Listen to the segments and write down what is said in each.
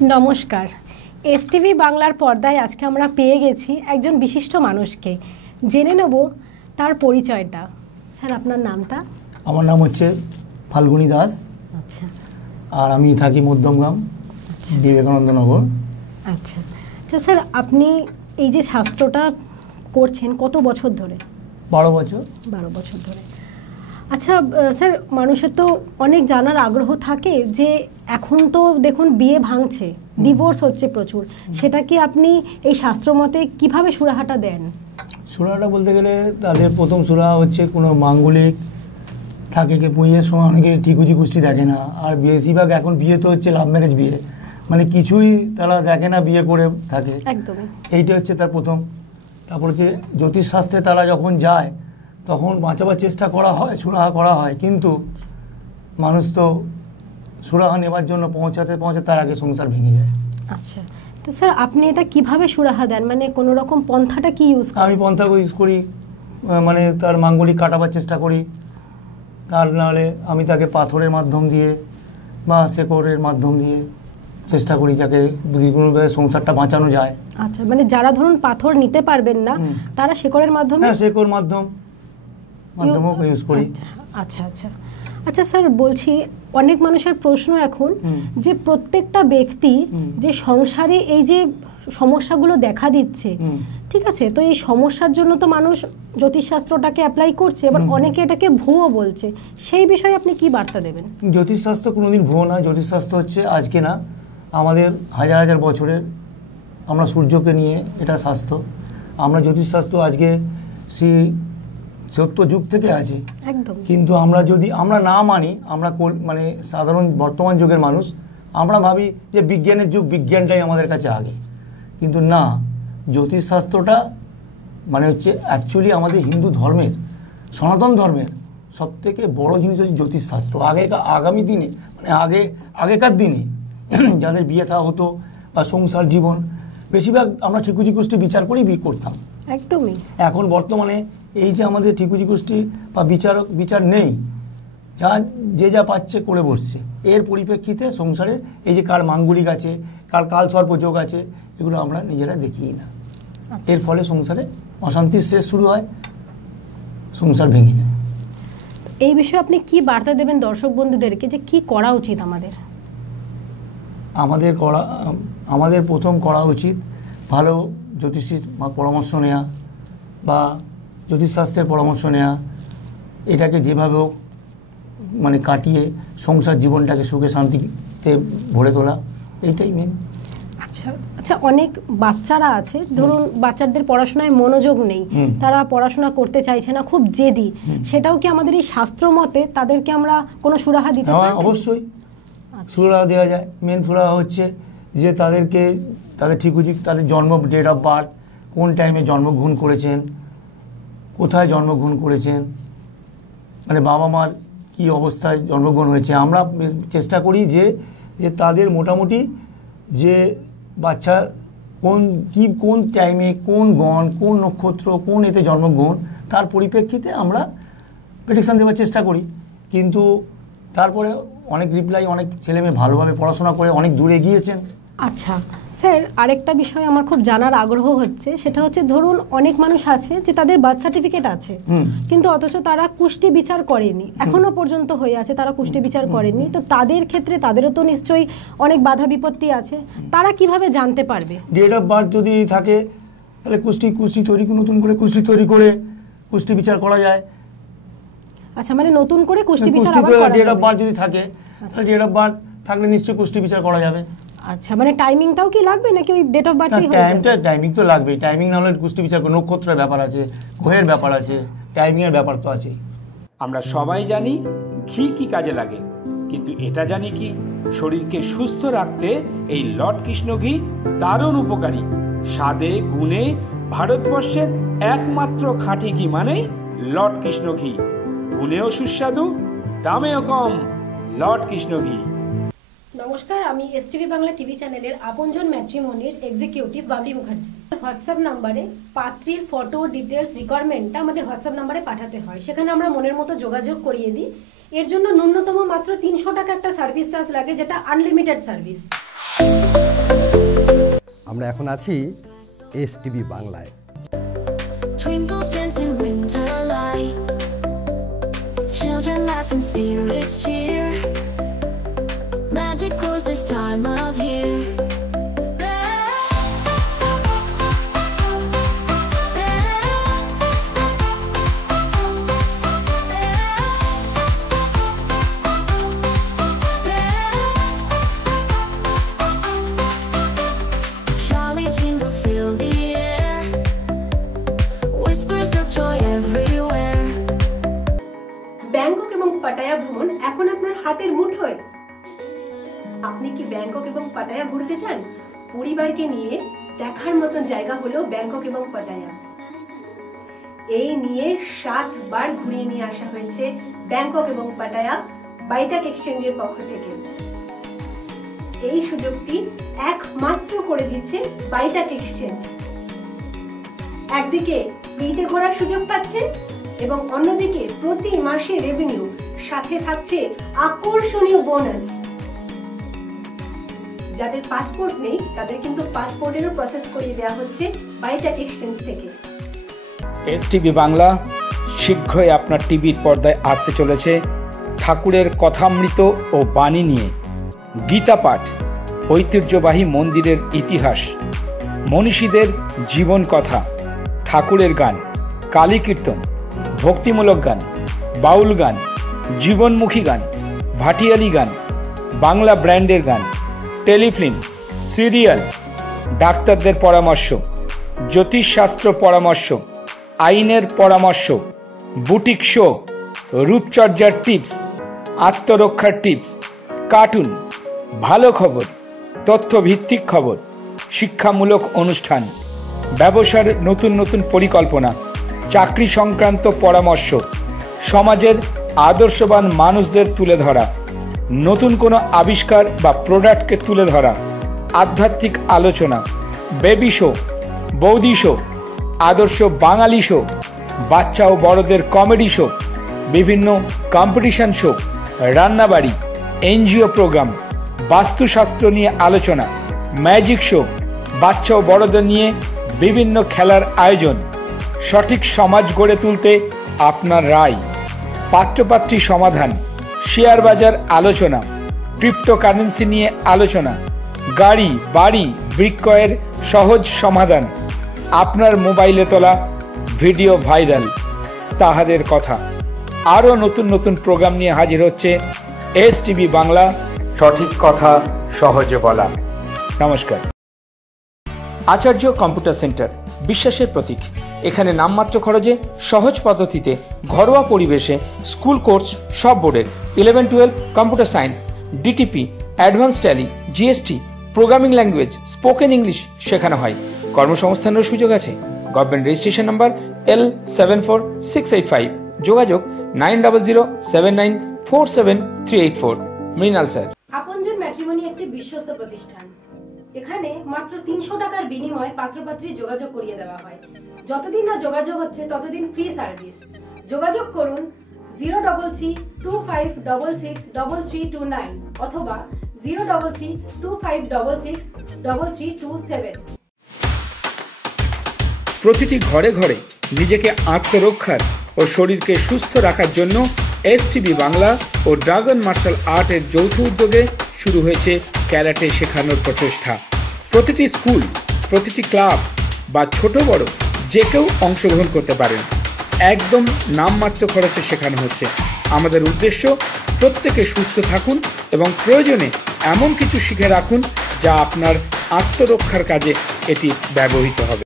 নমস্কার। এসটিভি বাংলার পর্দায় আজকে আমরা পেয়ে গেছি একজন বিশিষ্ট মানুষকে। জেনে নেব তার পরিচয়টা। স্যার, আপনার নামটা? আমার নাম হচ্ছে ফাল্গুনী দাস। আচ্ছা। আর আমি থাকি মধ্যমগ্রাম, বিবেকানন্দ নগর। আচ্ছা আচ্ছা স্যার, আপনি এই যে শাস্ত্রটা করছেন কত বছর ধরে? 12 বছর। 12 বছর ধরে। আচ্ছা স্যার, মানুষের তো অনেক জানার আগ্রহ থাকে যে এখন তো দেখুন বিয়ে ভাঙছে, ডিভোর্স হচ্ছে প্রচুর, সেটা কি আপনি এই শাস্ত্র মতে কিভাবে সুরাহাটা দেন? সুরাহাটা বলতে গেলে তাদের প্রথম সুরাহা হচ্ছে কোনো মাঙ্গলিক থাকে, বিয়ের সময় অনেকে ঠিকুজি কুষ্টি দেখে না। আর বেশিরভাগ এখন বিয়ে তো হচ্ছে লাভ ম্যারেজ বিয়ে, মানে কিছুই তারা দেখে না, বিয়ে করে থাকে। একদমই। এইটা হচ্ছে তার প্রথম। তারপর হচ্ছে জ্যোতিষশাস্ত্রে তারা যখন যায় তখন বাঁচাবার চেষ্টা করা হয়, সুরাহা করা হয়, কিন্তু মানুষ তো সুরাহা নেবার জন্য পৌঁছাতে তার আগে সংসার ভেঙে যায়। আচ্ছা, তো স্যার আপনি এটা কিভাবে সুরাহা দেন, মানে কোনো রকম পন্থাটা কি ইউজ করেন? আমি পন্থা ইউজ করি, মানে তার মাঙ্গলিক কাটাবার চেষ্টা করি। তার নাহলে আমি তাকে পাথরের মাধ্যম দিয়ে বা শেকড়ের মাধ্যম দিয়ে চেষ্টা করি যাতে কোনোভাবে সংসারটা বাঁচানো যায়। আচ্ছা, মানে যারা ধরুন পাথর নিতে পারবেন না তারা শেকড়ের মাধ্যমে? হ্যাঁ, শেকড় মাধ্যমও ইউজ করি। আচ্ছা আচ্ছা আচ্ছা স্যার, বলছি অনেক মানুষের প্রশ্ন এখন যে প্রত্যেকটা ব্যক্তি যে সংসারে এই যে সমস্যাগুলো দেখা দিচ্ছে, ঠিক আছে, তো এই সমস্যার জন্য তো মানুষ জ্যোতিষশাস্ত্রটাকে অ্যাপ্লাই করছে, এবার অনেকে এটাকে ভুয়ো বলছে, সেই বিষয়ে আপনি কি বার্তা দেবেন? জ্যোতিষশাস্ত্র কোনোদিন ভুয়ো না। জ্যোতিষশাস্ত্র হচ্ছে আজকে না, আমাদের হাজার হাজার বছরের, আমরা সূর্যকে নিয়ে এটা শাস্ত্র। আমরা জ্যোতিষশাস্ত্র আজকে সেই সত্য যুগ থেকে আছে। একদম। কিন্তু আমরা যদি আমরা না মানি, আমরা মানে সাধারণ বর্তমান যুগের মানুষ আমরা ভাবি যে বিজ্ঞানের যুগ, বিজ্ঞানটাই আমাদের কাছে আগে, কিন্তু না। জ্যোতিষশাস্ত্রটা মানে হচ্ছে অ্যাকচুয়ালি আমাদের হিন্দু ধর্মের, সনাতন ধর্মের সবথেকে বড় জিনিস হচ্ছে জ্যোতিষশাস্ত্র। আগামী দিনে মানে আগেকার দিনে যাদের বিয়ে থা হতো বা সংসার জীবন, বেশিরভাগ আমরা ঠিকুজি কুষ্টি বিচার করেই বিয়ে করতাম। একদমই। এখন বর্তমানে এই যে আমাদের ঠিকুজি কুষ্টি বা বিচার নেই, যা পাচ্ছে করে বসছে। এর পরিপ্রেক্ষিতে সংসারে এই যে কার মাঙ্গলিক আছে, কার কাল সর্পযোগ আছে, এগুলো আমরা নিজেরা দেখিই না। এর ফলে সংসারে অশান্তির শেষ শুরু হয়, সংসার ভেঙে যায়। এই বিষয়ে আপনি কি বার্তা দেবেন দর্শক বন্ধুদেরকে যে কি করা উচিত আমাদের? আমাদের প্রথম করা উচিত ভালো জ্যোতিষীর পরামর্শ নেওয়া বা জ্যোতিষশাস্ত্রের পরামর্শ নেওয়া, এটাকে যেভাবে হোক মানে কাটিয়ে সংসার জীবনটাকে সুখে শান্তিতে ভরে তোলা, এইটাই মেন। আচ্ছা আচ্ছা, অনেক বাচ্চারা আছে, ধরুন বাচ্চাদের পড়াশোনায় মনোযোগ নেই, তারা পড়াশোনা করতে চাইছে না, খুব জেদি, সেটাও কি আমাদের এই শাস্ত্র মতে তাদেরকে আমরা কোনো সুরাহা দিতে পারি? অবশ্যই সুরাহা দেওয়া যায়। মেন সুরাহা হচ্ছে যে তাদের ঠিকুজি, তাদের জন্ম, ডেট অফ বার্থ, কোন টাইমে জন্মগ্রহণ করেছেন, কোথায় জন্মগ্রহণ করেছেন, মানে বাবা মার কী অবস্থায় জন্মগ্রহণ হয়েছে। আমরা চেষ্টা করি যে তাদের মোটামুটি যে বাচ্চা কোন টাইমে, কোন গণ, কোন নক্ষত্র, কোন এতে জন্মগ্রহণ, তার পরিপ্রেক্ষিতে আমরা প্রেডিকশান দেওয়ার চেষ্টা করি। কিন্তু তারপরে অনেক অনেক ছেলেমেয়ে ভালোভাবে পড়াশোনা করে অনেক দূরে এগিয়েছেন। আচ্ছা স্যার, আরেকটা বিষয় আমার খুব জানার আগ্রহ হচ্ছে, সেটা হচ্ছে ধরুন অনেক মানুষ আছে যে তাদের বার্থ সার্টিফিকেট আছে, কিন্তু অথচ তারা কুষ্টি বিচার করেনি, এখনো পর্যন্ত হয়ে আছে, তারা কুষ্টি বিচার করেনি, তো তাদের ক্ষেত্রে তাদেরও তো নিশ্চয়ই অনেক বাধা বিপত্তি আছে, তারা কিভাবে জানতে পারবে? ডেট অফ বার্থ যদি থাকে তাহলে নতুন করে কুষ্টি তৈরি করে কুষ্টি বিচার করা যায়। আচ্ছা, মানে নতুন করে কুষ্টি বিচার ডেট অফ বার্থ যদি থাকে, তাহলে ডেট অফ বার্থ থাকলে নিশ্চয়ই কুষ্টি বিচার করা যাবে। আচ্ছা, মানে টাইমিংটাও কি লাগবে নাকি ওই ডেট অফ বার্থই হয়ে যাবে? টাইমিং তো লাগবে, টাইমিং না হলে কুষ্টি বিচার করে, নক্ষত্রের ব্যাপার আছে, গ্রহের ব্যাপার আছে, টাইমিং এর ব্যাপার তো আছে। আমরা সবাই জানি ঘি কি কাজে লাগে, কিন্তু এটা জানি কি শরীরকে সুস্থ রাখতে এই লর্ড কৃষ্ণ ঘি দারুণ উপকারী। স্বাদে গুণে ভারতবর্ষের একমাত্র খাঁটি ঘি মানেই লর্ড কৃষ্ণ ঘি। গুণেও সুস্বাদু, দামেও কম, লর্ড কৃষ্ণ ঘি। নমস্কার, আমি এসটিভি বাংলা টিভি চ্যানেলের আপনজন ম্যাট্রিমনির এক্সিকিউটিভ বাবলি মুখার্জি। হোয়াটসঅ্যাপ নাম্বারে পাত্রীর ফটো ডিটেলস রিকোয়ারমেন্টটা আমাদের হোয়াটসঅ্যাপ নাম্বারে পাঠাতে হয়, সেখানে আমরা মনের মতো যোগাযোগ করিয়ে দিই। এর জন্য ন্যূনতম মাত্র 300 টাকা একটা সার্ভিস চার্জ লাগে, যেটা আনলিমিটেড সার্ভিস। আমরা এখন আছি এসটিভি বাংলায়। Twinkles dance in winter light, children laugh and spirits cheer, magic grows this time of year. Jolly jingles fill the air, whispers of joy everywhere. Bangkok এবং Pattaya ভ্রমণ এখন আপনার হাতের মুঠোয়। আপনি কি ব্যাংকক এবং পাটায়া ঘুরতে চান? পরিবারকে নিয়ে দেখার মতন জায়গা হলো ব্যাংকক এবং পাটায়া। এই নিয়ে 7 বার ঘুরিয়ে নিয়ে আসা হয়েছে ব্যাংকক এবং পাটায়া বাইটাক এক্সচেঞ্জের পক্ষ থেকে। এই সুযোগটি একমাত্র করে দিচ্ছে বাইটাক এক্সচেঞ্জ। একদিকে ফ্রিতে ঘোরার সুযোগ পাচ্ছে এবং অন্যদিকে প্রতি মাসে রেভিনিউ, সাথে থাকছে আকর্ষণীয় বোনাস। যাদের পাসপোর্ট নেই তাদের কিন্তু পাসপোর্টেরও প্রসেস করিয়ে দেওয়া হচ্ছে বাইটাক এক্সচেঞ্জ থেকে। এসটিভি বাংলা শীঘ্রই আপনার টিভির পর্দায় আসতে চলেছে ঠাকুরের কথামৃত ও বাণী নিয়ে। গীতা পাঠ, ঐতিহ্যবাহী মন্দিরের ইতিহাস, মনীষীদের জীবন কথা, ঠাকুরের গান, কালী কীর্তন, ভক্তিমূলক গান, বাউল গান, জীবনমুখী গান, ভাটিয়ালি গান, বাংলা ব্র্যান্ডের গান, টেলিফিল্ম, সিরিয়াল, ডাক্তারদের পরামর্শ, জ্যোতিষশাস্ত্র পরামর্শ, আইনের পরামর্শ, বুটিক শো, রূপচর্যার টিপস, আত্মরক্ষার টিপস, কার্টুন, ভালো খবর, তথ্যভিত্তিক খবর, শিক্ষামূলক অনুষ্ঠান, ব্যবসার নতুন নতুন পরিকল্পনা, চাকরি সংক্রান্ত পরামর্শ, সমাজের আদর্শবান মানুষদের তুলে ধরা, নতুন কোনো আবিষ্কার বা প্রোডাক্টকে তুলে ধরা, আধ্যাত্মিক আলোচনা, বেবি শো, বৌদি শো, আদর্শ বাঙালি শো, বাচ্চা ও বড়দের কমেডি শো, বিভিন্ন কম্পিটিশন শো, রান্নাবাড়ি, এনজিও প্রোগ্রাম, বাস্তুশাস্ত্র নিয়ে আলোচনা, ম্যাজিক শো, বাচ্চা ও বড়দের নিয়ে বিভিন্ন খেলার আয়োজন, সঠিক সমাজ গড়ে তুলতে আপনার রায়, পাত্রপাত্রী সমাধান, শেয়ার বাজার আলোচনা, ক্রিপ্টোকারেন্সি নিয়ে আলোচনা, গাড়ি বাড়ি বিক্রয়ের সহজ সমাধান, আপনার মোবাইলে তোলা ভিডিও ভাইরাল, তাহাদের কথা, আরও নতুন নতুন প্রোগ্রাম নিয়ে হাজির হচ্ছে এসটিভি বাংলা, সঠিক কথা সহজে বলা। নমস্কার। আচার্য কম্পিউটার সেন্টার, বিশ্বাসের প্রতীক। এখানে নামমাত্র খরচে সহজ পদ্ধতিতে ঘরোয়া পরিবেশে স্কুল কোর্স সব বোর্ডের 11-12 computer science, DTP, advance tally, GST, programming language, spoken English শেখানো হয়। কর্মসংস্থানের সুযোগ আছে। Government registration number L746885। যোগাযোগ 9007947384। মৃণাল স্যার। আপনজন ম্যাট্রিমনি একটি বিশ্বস্ত প্রতিষ্ঠান। এখানে মাত্র 300 টাকার বিনিময়ে পাত্রপাত্রী যোগাযোগ করিয়ে দেওয়া হয়। যতদিন না যোগাযোগ হচ্ছে ততদিন ফ্রি সার্ভিস। যোগাযোগ করুন 03325663329 অথবা 03325663327। প্রতিটি ঘরে ঘরে নিজেকে আত্মরক্ষার ও শরীরকে সুস্থ রাখার জন্য এসটিভি বাংলা ও ড্রাগন মার্শাল আর্টের যৌথ উদ্যোগে শুরু হয়েছে ক্যারাটে শেখানোর প্রচেষ্টা। প্রতিটি স্কুল, প্রতিটি ক্লাব বা ছোট বড় যে কেউ অংশগ্রহণ করতে পারেন। একদম নামমাত্র খরচে শেখানো হচ্ছে। আমাদের উদ্দেশ্য প্রত্যেকে সুস্থ থাকুন এবং প্রয়োজনে এমন কিছু শিখে রাখুন যা আপনার আত্মরক্ষার কাজে এটি ব্যবহৃত হবে।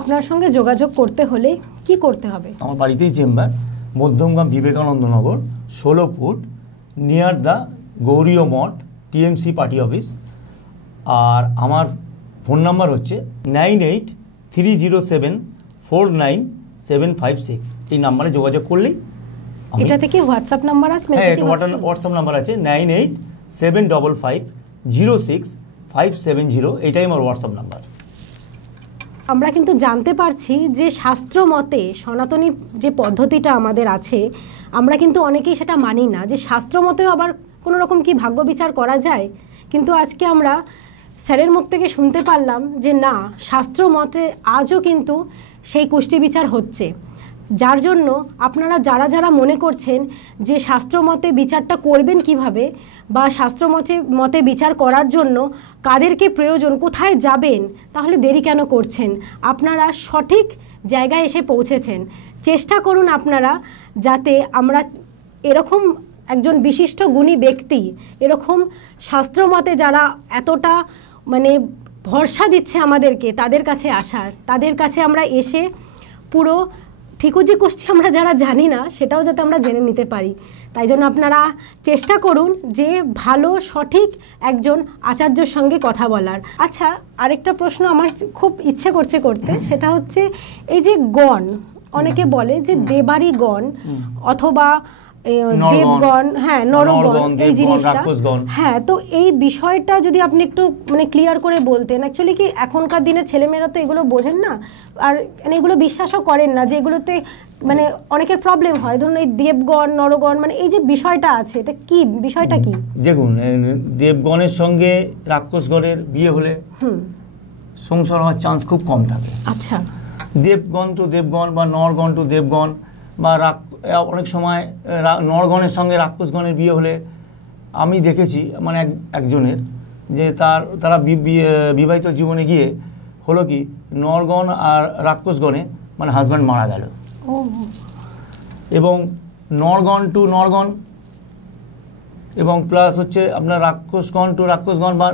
আপনার সঙ্গে যোগাযোগ করতে হলে কি করতে হবে? আমার বাড়িতেই chamber, Madhyamgram Vivekananda Nagar, 16 foot, near the Gaudiya Math, TMC party office. আর আমার ফোন নাম্বার হচ্ছে 9830749756। এই নাম্বারে যোগাযোগ করলেই এটা থেকে হোয়াটসঅ্যাপ নাম্বার আছে? হ্যাঁ, হোয়াটসঅ্যাপ নাম্বার আছে 987556570570, এটাই আমার হোয়াটসঅ্যাপ নাম্বার। আমরা কিন্তু জানতে পারছি যে শাস্ত্র মতে সনাতনী যে পদ্ধতিটা আমাদের আছে, আমরা কিন্তু অনেকেই সেটা মানি না, যে শাস্ত্র মতেও আবার কোনো রকম কি ভাগ্য বিচার করা যায়। কিন্তু আজকে আমরা স্যারের মুখ থেকে শুনতে পারলাম যে না, শাস্ত্র মতে আজও কিন্তু সেই কুষ্টি বিচার হচ্ছে। যার জন্য আপনারা যারা যারা মনে করছেন যে শাস্ত্র মতে বিচারটা করবেন কিভাবে, বা শাস্ত্র মতে বিচার করার জন্য কাদেরকে প্রয়োজন, কোথায় যাবেন, তাহলে দেরি কেন করছেন? আপনারা সঠিক জায়গায় এসে পৌঁছেছেন। চেষ্টা করুন আপনারা, যাতে আমরা এরকম একজন বিশিষ্ট গুণী ব্যক্তি, এরকম শাস্ত্রমতে যারা এতটা মানে ভরসা দিচ্ছে আমাদেরকে, তাদের কাছে আসার, তাদের কাছে আমরা এসে পুরো ঠিকুজি কুষ্টি আমরা যারা জানি না সেটাও যাতে আমরা জেনে নিতে পারি। তাই জন্য আপনারা চেষ্টা করুন যে ভালো সঠিক একজন আচার্যর সঙ্গে কথা বলার। আচ্ছা, আরেকটা প্রশ্ন আমার খুব ইচ্ছে করছে করতে, সেটা হচ্ছে এই যে গণ, অনেকে বলে যে দেবারি গণ অথবা দেবগণ, হ্যাঁ নরগণ, এই জিনিসটা, হ্যাঁ, তো এই বিষয়টা যদি আপনি একটু মানে ক্লিয়ার করে বলতেন। অ্যাকচুয়ালি কি এখনকার দিনের ছেলেমেয়েরা তো এগুলো বোঝেন না, আর মানে এগুলো বিশ্বাসও করেন না, যে এগুলোতে মানে অনেকের প্রবলেম হয়। ধরুন এই দেবগণ নরগণ, মানে এই যে বিষয়টা আছে, এটা কি বিষয়টা কি? দেখুন, দেবগণের সঙ্গে রাক্ষসগণের বিয়ে হলে সংসার হওয়ার চান্স খুব কম থাকে। আচ্ছা, দেবগণ টু দেবগণ বা নরগণ টু দেবগণ, বা অনেক সময় নরগণের সঙ্গে রাক্ষসগণের বিয়ে হলে আমি দেখেছি মানে একজনের, যে তারা বিবাহিত জীবনে গিয়ে হলো কি, নরগণ আর রাক্ষসগণে মানে হাজব্যান্ড মারা গেল, এবং নরগণ টু নরগণ, এবং প্লাস হচ্ছে আপনার রাক্ষসগণ টু রাক্ষসগণ বা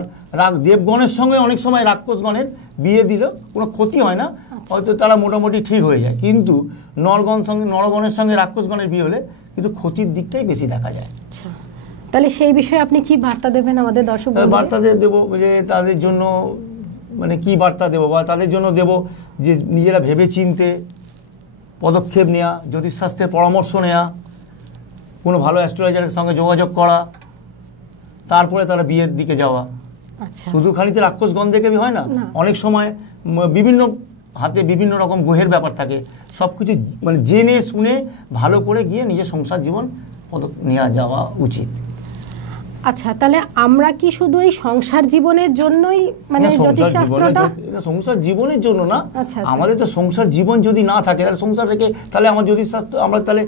দেবগণের সঙ্গে অনেক সময় রাক্ষসগণের বিয়ে দিল, কোনো ক্ষতি হয় না, হয়তো তারা মোটামুটি ঠিক হয়ে যায়। কিন্তু নরগণের সঙ্গে রাক্ষসগণের বিয়ে হলে কিন্তু ক্ষতির দিকটাই বেশি দেখা যায়। আচ্ছা, তাহলে সেই বিষয়ে আপনি কি বার্তা দেবেন আমাদের দর্শকদের? বার্তা দেবো যে তাদের জন্য মানে কি বার্তা দেবো, বা তাদের জন্য দেব যে নিজেরা ভেবে চিনতে পদক্ষেপ নেওয়া, জ্যোতিষশাস্ত্রের পরামর্শ নেওয়া, কোনো ভালো অ্যাস্ট্রোলজারের সঙ্গে যোগাযোগ করা, তারপরে তারা বিয়ের দিকে যাওয়া। শুধু খালিতে রাক্ষসগণ দেখে হয় না, অনেক সময় বিভিন্ন হাতে বিভিন্ন রকম গ্রহের ব্যাপার থাকে, সব কিছু মানে জেনে শুনে ভালো করে গিয়ে নিজের সংসার জীবন নিয়ে যাওয়া উচিত। আচ্ছা, তাহলে আমরা কি শুধু এই সংসার জীবনের জন্যই মানে জ্যোতিষশাস্ত্রটা? সংসার জীবনের জন্য না, আমাদের তো সংসার জীবন যদি না থাকে তাহলে সংসার রেখে তাহলে আমার জ্যোতিষশাস্ত্র আমরা তাহলে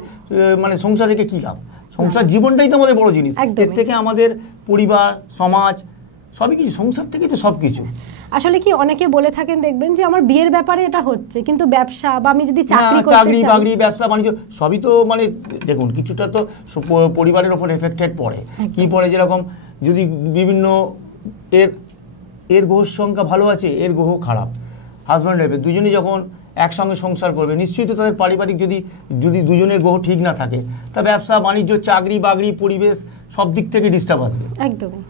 মানে সংসার রেখে কি লাভ? সংসার জীবনটাই তো আমাদের বড় জিনিস, এর থেকে আমাদের পরিবার সমাজ সবই কিছু, সংসার থেকেই তো সব কিছু। আসলে কি অনেকে বলে থাকেন, দেখবেন যে আমার বিয়ের ব্যাপারে এটা হচ্ছে, কিন্তু ব্যবসা বা আমি যদি চাকরি বাকরি ব্যবসা বাণিজ্য সবই তো মানে দেখুন কিছুটা তো পরিবারের ওপর এফেক্টেড পড়ে। কি পড়ে, যেরকম যদি বিভিন্ন এর গ্রহের সংখ্যা ভালো আছে, এর গ্রহ খারাপ, হাজব্যান্ড ওয়াইফ দুজনেই যখন একসঙ্গে সংসার করবে, নিশ্চয়ই তো তাদের পারিবারিক যদি দুজনের গ্রহ ঠিক না থাকে, তা ব্যবসা বাণিজ্য চাকরি বাকরি পরিবেশ সব দিক থেকে ডিস্টার্ব আসবে। একদমই।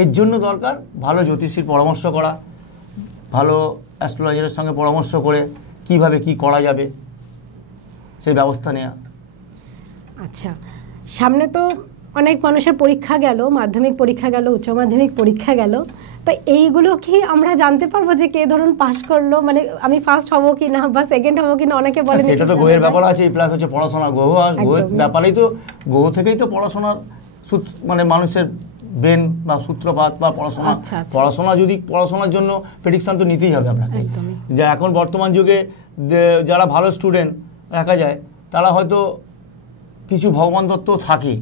এর জন্য দরকার ভালো জ্যোতিষীর পরামর্শ করা, ভালো অ্যাস্ট্রোলজারের সঙ্গে পরামর্শ করে কিভাবে কি করা যাবে সেই ব্যবস্থা নেওয়া। আচ্ছা, সামনে তো অনেক মানুষের পরীক্ষা গেল, মাধ্যমিক পরীক্ষা গেল, উচ্চ মাধ্যমিক পরীক্ষা গেল, তো এইগুলো কি আমরা জানতে পারবো যে কে ধরুন পাস করলো, মানে আমি ফার্স্ট হব কি না বা সেকেন্ড হব কি না? অনেকে বলেন সেটা তো গ্রহের ব্যাপার আছে, প্লাস হচ্ছে পড়াশোনা, গ্রহের ব্যাপারেই তো, গ্রহ থেকেই তো পড়াশোনার মানে মানুষের ব্রেন বা সূত্রপাত বা পড়াশোনা। পড়াশোনার জন্য প্রেডিকশন তো নিতেই হবে আপনাকে। যে এখন বর্তমান যুগে যারা ভালো স্টুডেন্ট দেখা যায়, তারা হয়তো কিছু ভগবান দত্ত থাকে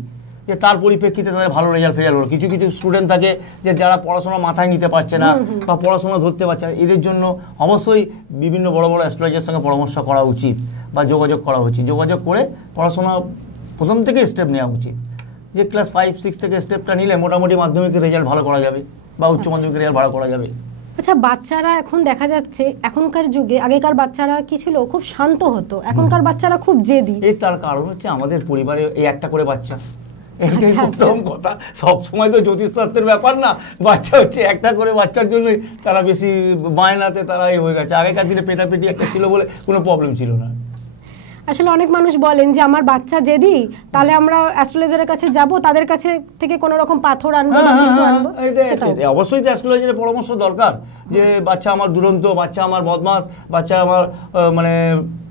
যে তার পরিপ্রেক্ষিতে তাদের ভালো রেজাল্ট হলো। কিছু কিছু স্টুডেন্ট থাকে যে যারা পড়াশোনা মাথায় নিতে পারছে না বা পড়াশোনা ধরতে পারছে না, এদের জন্য অবশ্যই বিভিন্ন বড় বড় অ্যাস্ট্রোলজারের সঙ্গে পরামর্শ করা উচিত বা যোগাযোগ করা উচিত। যোগাযোগ করে পড়াশোনা প্রথম থেকে স্টেপ নেওয়া উচিত, যে ক্লাস 5-6 থেকে স্টেপটা নিলে মোটামুটি মাধ্যমিকের রেজাল্ট ভালো করা যাবে বা উচ্চ মাধ্যমিকের রেজাল্ট ভালো করা যাবে। আচ্ছা, বাচ্চারা এখন দেখা যাচ্ছে, এখনকার যুগে আগেকার বাচ্চারা কি ছিল, খুব শান্ত হতো, এখনকার বাচ্চারা খুব জেদি। তার কারণ হচ্ছে আমাদের পরিবারে এই একটা করে বাচ্চা, এইটাই প্রথম কথা। সবসময় তো জ্যোতিষশাস্ত্রের ব্যাপার না, বাচ্চা হচ্ছে একটা করে বাচ্চার জন্যই তারা বেশি বায়নাতে তারা হয়ে গেছে। আগেকার দিনে পেটাপেটি একটা ছিল বলে কোনো প্রবলেম ছিল না। আসলে অনেক মানুষ বলেন যে আমার বাচ্চা জেদি, তাহলে আমরা অ্যাস্ট্রোলজারের কাছে যাব, তাদের কাছে থেকে কোনো রকম পাথর আনবো বা কিছু আনবো, সেটাও অবশ্যই তো অ্যাস্ট্রোলজারের পরামর্শ দরকার, যে বাচ্চা আমার দুরন্ত, বাচ্চা আমার বদমাস, বাচ্চা আমার মানে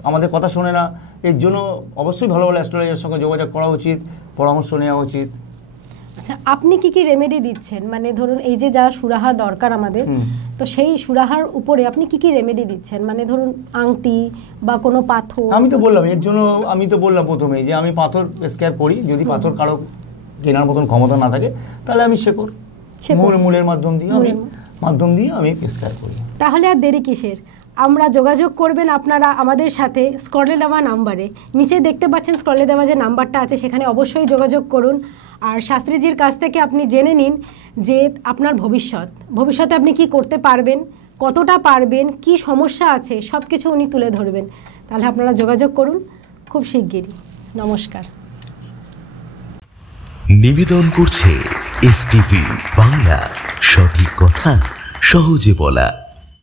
আমাদের কথা শোনে না, এর জন্য অবশ্যই ভালো ভালো অ্যাস্ট্রোলজারের সঙ্গে যোগাযোগ করা উচিত, পরামর্শ নেওয়া উচিত। আচ্ছা, আপনি কি কি রেমেডি দিচ্ছেন? মানে ধরুন এই যে যা সুরাহা দরকার আমাদের, তো সেই সুরাহার উপরে আপনি কি কি রেমেডি দিচ্ছেন? মানে ধরুন আংটি বা কোনো পাথর? আমি তো বললাম এর জন্য, আমি তো বললাম প্রথমেই যে আমি পাথর স্কোয়ার করি, যদি পাথর কারো কেনার মতন ক্ষমতা না থাকে তাহলে আমি শেকড় মূলের মাধ্যম দিয়ে আমি স্কোয়ার করি। তাহলে আর দেরি কিসের? আমরা যোগাযোগ করবেন আপনারা আমাদের সাথে স্ক্রলে দেওয়া নাম্বারে, নিচে দেখতে পাচ্ছেন স্ক্রলে দেওয়া যে নাম্বারটা আছে, সেখানে অবশ্যই যোগাযোগ করুন। আর শাস্ত্রীজির কাছ থেকে আপনি জেনে নিন যে আপনার ভবিষ্যতে আপনি কি করতে পারবেন, কতটা পারবেন, কি সমস্যা আছে, সব কিছু উনি তুলে ধরবেন। তাহলে আপনারা যোগাযোগ করুন খুব শিগগিরই। নমস্কার। নিবেদন করছে এসটিভি বাংলা, সঠিক কথা সহজে বলা।